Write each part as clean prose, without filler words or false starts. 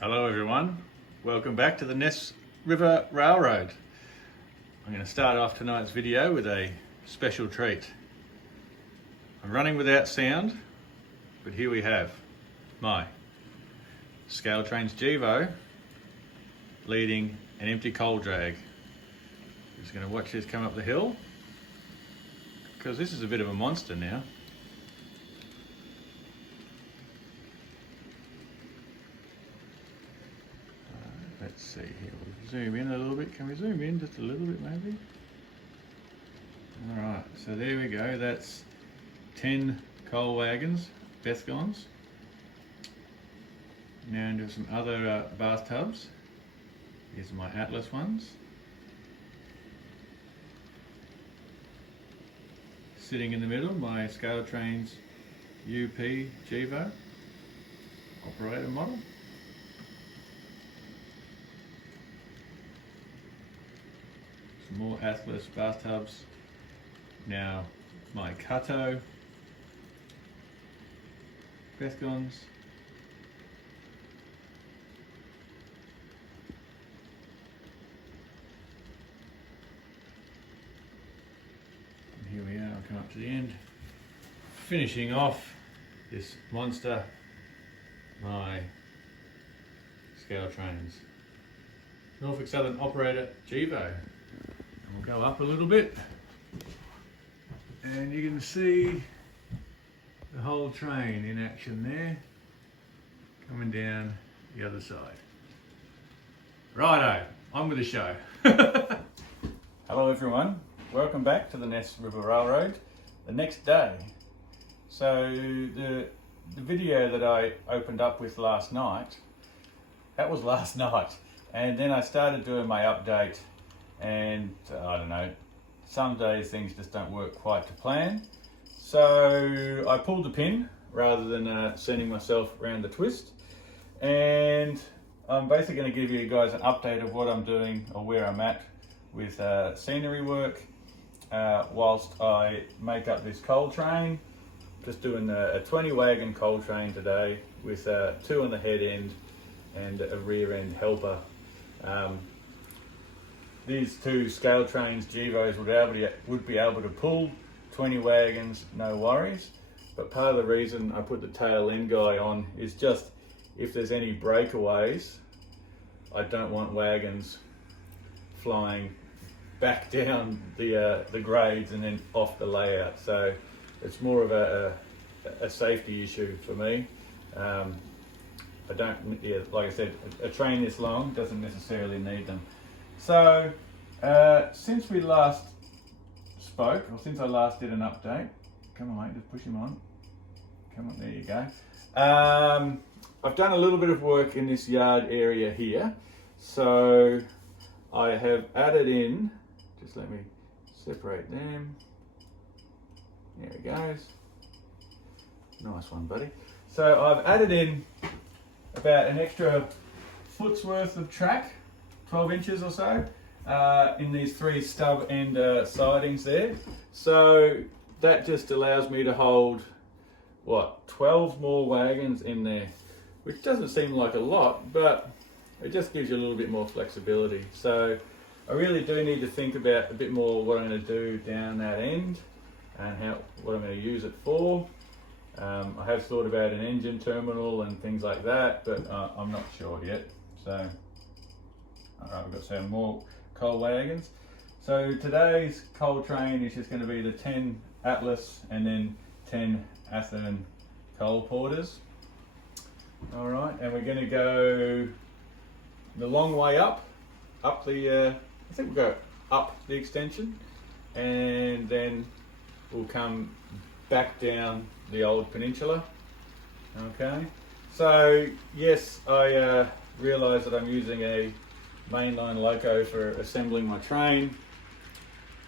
Hello everyone, welcome back to the Ness River Railroad. I'm going to start off tonight's video with a special treat. I'm running without sound, but here we have my Scale Trains Gevo leading an empty coal drag. Just going to watch this come up the hill, because this is a bit of a monster now. Let's see here, we'll zoom in a little bit. Can we zoom in just a little bit maybe? Alright, so there we go, that's 10 coal wagons, Bethgons. Now into some other bathtubs. These are my Atlas ones. Sitting in the middle, my Scale Trains UP Gevo operator model. Some more Atlas bathtubs. Now my Kato Bethgons. And here we are, I'll come up to the end. Finishing off this monster, my Scale Trains Norfolk Southern Operator Gevo. We'll go up a little bit and you can see the whole train in action there, coming down the other side. Righto, on with the show. Hello everyone, welcome back to the Ness River Railroad. The next day. So the video that I opened up with last night, that was last night, and then I started doing my update. And I don't know, some days things just don't work quite to plan. So I pulled the pin rather than sending myself around the twist. And I'm basically going to give you guys an update of what I'm doing or where I'm at with scenery work whilst I make up this coal train. Just doing a 20 wagon coal train today with 2 on the head end and a rear end helper. These 2 Scale Trains Gevos would be able to pull 20 wagons, no worries. But part of the reason I put the tail end guy on is just if there's any breakaways, I don't want wagons flying back down the grades and then off the layout. So it's more of a safety issue for me. I don't, like I said, a train this long doesn't necessarily need them. So, since we last spoke, or since I last did an update, come on mate, just push him on. Come on, there you go. I've done a little bit of work in this yard area here. So, I have added in, just let me separate them. There it goes. Nice one, buddy. So, I've added in about an extra foot's worth of track, 12 inches or so, in these 3 stub end sidings there. So that just allows me to hold, 12 more wagons in there, which doesn't seem like a lot, but it just gives you a little bit more flexibility. So I really do need to think about a bit more what I'm going to do down that end and what I'm going to use it for. I have thought about an engine terminal and things like that, but I'm not sure yet. So alright, we've got some more coal wagons. So today's coal train is just going to be the 10 Atlas and then 10 Athearn coal porters. Alright, and we're going to go the long way up the, I think we'll go up the extension, and then we'll come back down the old peninsula. Okay, so yes, I realise that I'm using a mainline loco for assembling my train,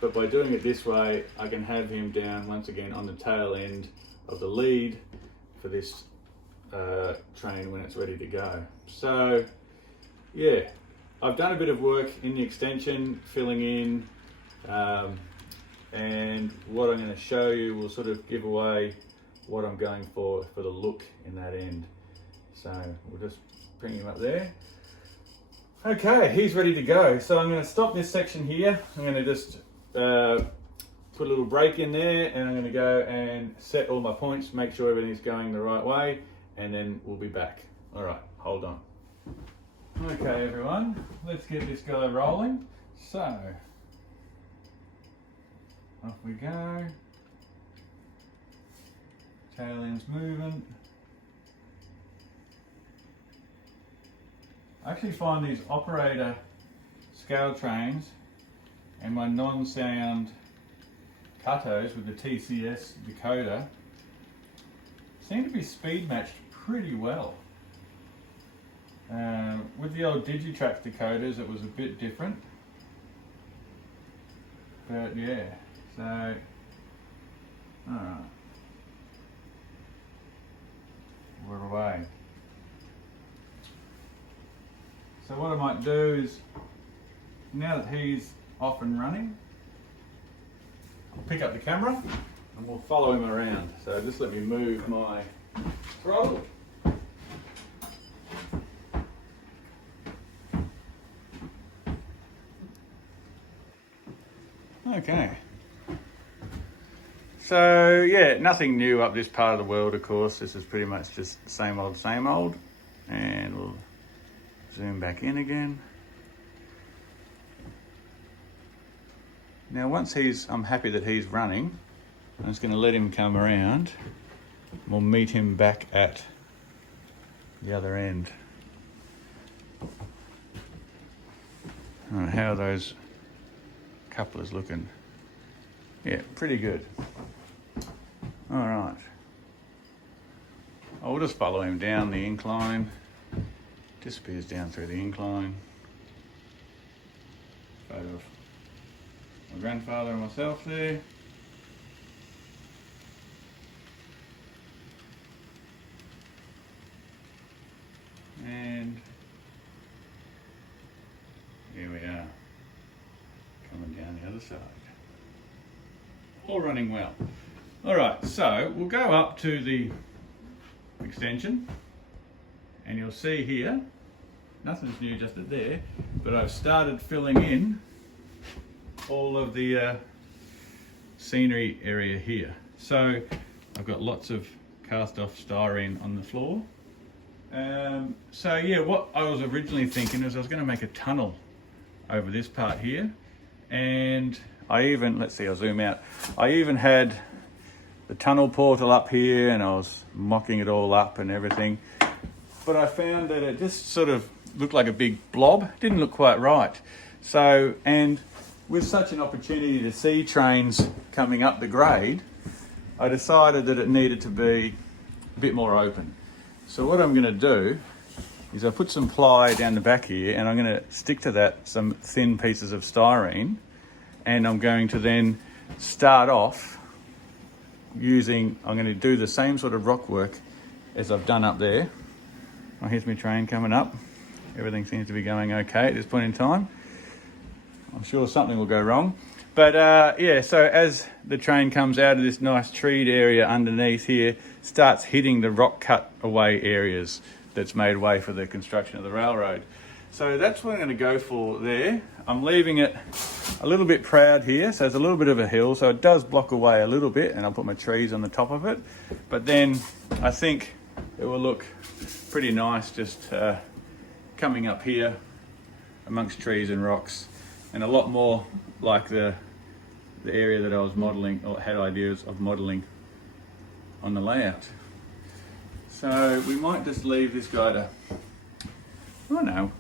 but by doing it this way I can have him down once again on the tail end of the lead for this train when it's ready to go. So yeah, I've done a bit of work in the extension, filling in, and what I'm going to show you will sort of give away what I'm going for the look in that end. So we'll just bring him up there. Okay, he's ready to go. So I'm going to stop this section here. I'm going to just put a little break in there, and I'm going to go and set all my points, make sure everything's going the right way, and then we'll be back. All right, hold on. Okay, everyone, let's get this guy rolling. So, off we go. Tail end's moving. I actually find these operator scale trains and my non-sound cuttos with the TCS decoder seem to be speed matched pretty well. With the old Digitrax decoders it was a bit different, but yeah, so alright, we're away. So what I might do is, now that he's off and running, I'll pick up the camera and we'll follow him around. So just let me move my throttle. Okay. So yeah, nothing new up this part of the world, of course. This is pretty much just the same old, same old. And we'll zoom back in again. Now once I'm happy that he's running, I'm just going to let him come around. We'll meet him back at the other end. I don't know how those couplers looking. Yeah, pretty good. All right. I'll just follow him down the incline. Disappears down through the incline. Photo of my grandfather and myself there. And here we are, coming down the other side. All running well. All right, so we'll go up to the extension. And you'll see here, nothing's new just at there, but I've started filling in all of the scenery area here. So I've got lots of cast off styrene on the floor. So yeah, what I was originally thinking is I was going to make a tunnel over this part here. And I even, let's see, I'll zoom out. I even had the tunnel portal up here and I was mocking it all up and everything. But I found that it just sort of looked like a big blob. Didn't look quite right. So, and with such an opportunity to see trains coming up the grade, I decided that it needed to be a bit more open. So what I'm going to do is I put some ply down the back here and I'm going to stick to that some thin pieces of styrene, and I'm going to then start off using, I'm going to do the same sort of rock work as I've done up there. Oh, here's my train coming up. Everything seems to be going okay at this point in time. I'm sure something will go wrong. But yeah, so as the train comes out of this nice treed area underneath here, starts hitting the rock cut away areas that's made way for the construction of the railroad. So that's what I'm going to go for there. I'm leaving it a little bit proud here, so it's a little bit of a hill, so it does block away a little bit, and I'll put my trees on the top of it. But then I think it will look pretty nice just coming up here amongst trees and rocks, and a lot more like the area that I was modelling or had ideas of modelling on the layout. So we might just leave this guy to, I don't know,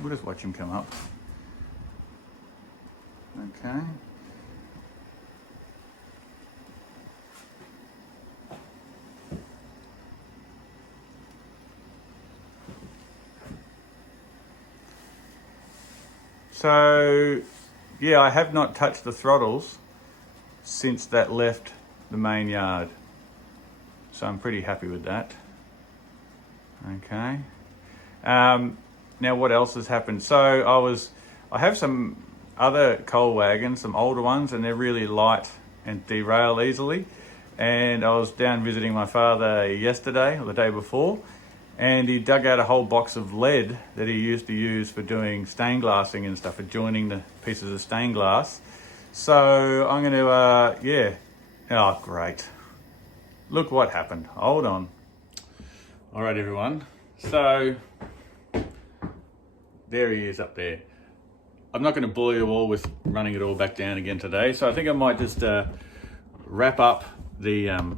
we'll just watch him come up. Okay. So, yeah, I have not touched the throttles since that left the main yard. So I'm pretty happy with that. Okay. Now what else has happened? So I have some other coal wagons, some older ones, and they're really light and derail easily. And I was down visiting my father yesterday or the day before, and he dug out a whole box of lead that he used to use for doing stained glassing and stuff, for joining the pieces of stained glass. So I'm going to, yeah. Oh, great. Look what happened. Hold on. All right, everyone. So there he is up there. I'm not going to bore you all with running it all back down again today. So I think I might just wrap up the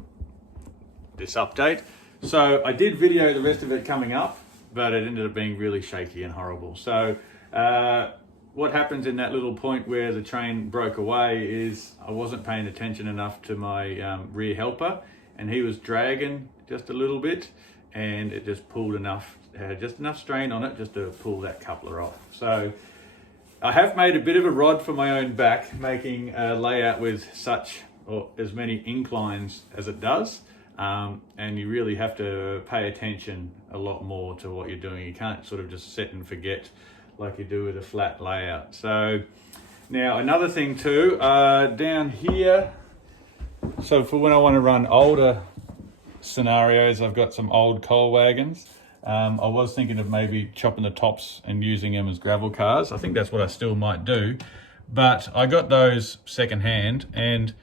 this update. So I did video the rest of it coming up, but it ended up being really shaky and horrible. So what happens in that little point where the train broke away is I wasn't paying attention enough to my rear helper, and he was dragging just a little bit, and it just pulled enough, had just enough strain on it just to pull that coupler off. So I have made a bit of a rod for my own back, making a layout with such or as many inclines as it does. And you really have to pay attention a lot more to what you're doing. You can't sort of just set and forget like you do with a flat layout. So now another thing too, down here, so for when I want to run older scenarios, I've got some old coal wagons. I was thinking of maybe chopping the tops and using them as gravel cars. I think that's what I still might do, but I got those secondhand and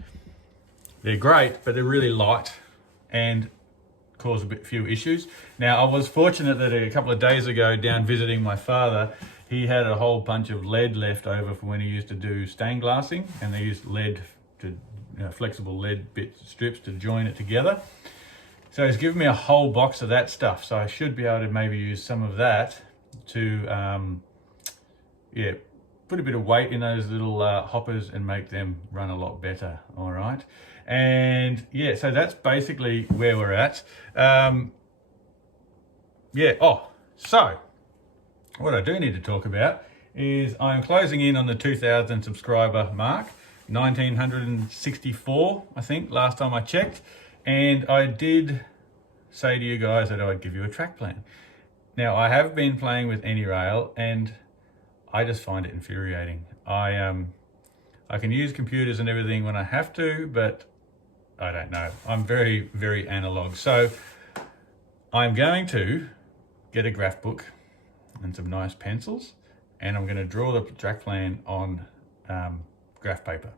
they're great, but they're really light and cause a few issues. Now, I was fortunate that a couple of days ago, down visiting my father, he had a whole bunch of lead left over from when he used to do stained glassing, and they used lead to, flexible lead bit strips to join it together. So he's given me a whole box of that stuff. So I should be able to maybe use some of that to, yeah, put a bit of weight in those little hoppers and make them run a lot better. All right. And yeah, so that's basically where we're at. Yeah. Oh, so what I do need to talk about is I'm closing in on the 2,000 subscriber mark, 1,964, I think, last time I checked. And I did say to you guys that I'd give you a track plan. Now, I have been playing with AnyRail and I just find it infuriating. I can use computers and everything when I have to, but I don't know. I'm very, very analog. So I'm going to get a graph book and some nice pencils, and I'm going to draw the track plan on graph paper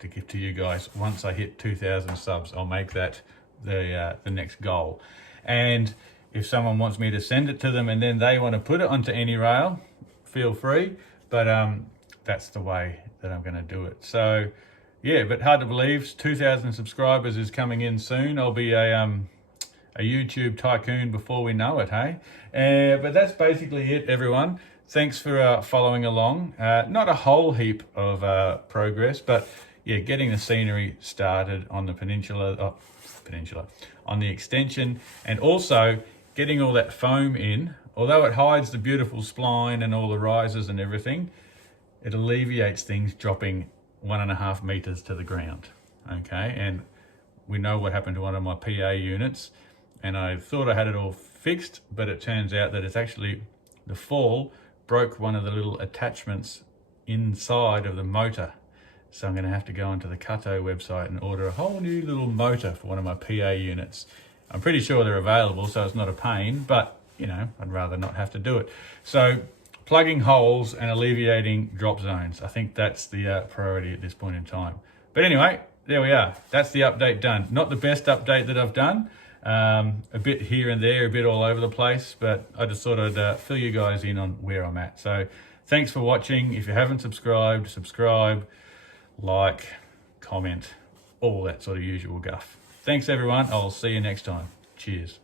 to give to you guys. Once I hit 2,000 subs, I'll make that the next goal. And if someone wants me to send it to them and then they want to put it onto AnyRail, feel free. But that's the way that I'm going to do it. So yeah, but hard to believe, 2,000 subscribers is coming in soon. I'll be a YouTube tycoon before we know it, hey? But that's basically it, everyone. Thanks for following along. Not a whole heap of progress, but yeah, getting the scenery started on the peninsula, on the extension, and also getting all that foam in. Although it hides the beautiful spline and all the risers and everything, it alleviates things dropping 1.5 meters to the ground. Okay, and we know what happened to one of my PA units, and I thought I had it all fixed, but it turns out that it's actually the fall broke one of the little attachments inside of the motor. So I'm going to have to go onto the Cutto website and order a whole new little motor for one of my PA units. I'm pretty sure they're available, so it's not a pain, but you know, I'd rather not have to do it. So plugging holes and alleviating drop zones, I think that's the priority at this point in time. But anyway, there we are. That's the update done. Not the best update that I've done. A bit here and there, a bit all over the place, but I just thought I'd fill you guys in on where I'm at. So thanks for watching. If you haven't subscribed, subscribe, like, comment, all that sort of usual guff. Thanks everyone. I'll see you next time. Cheers.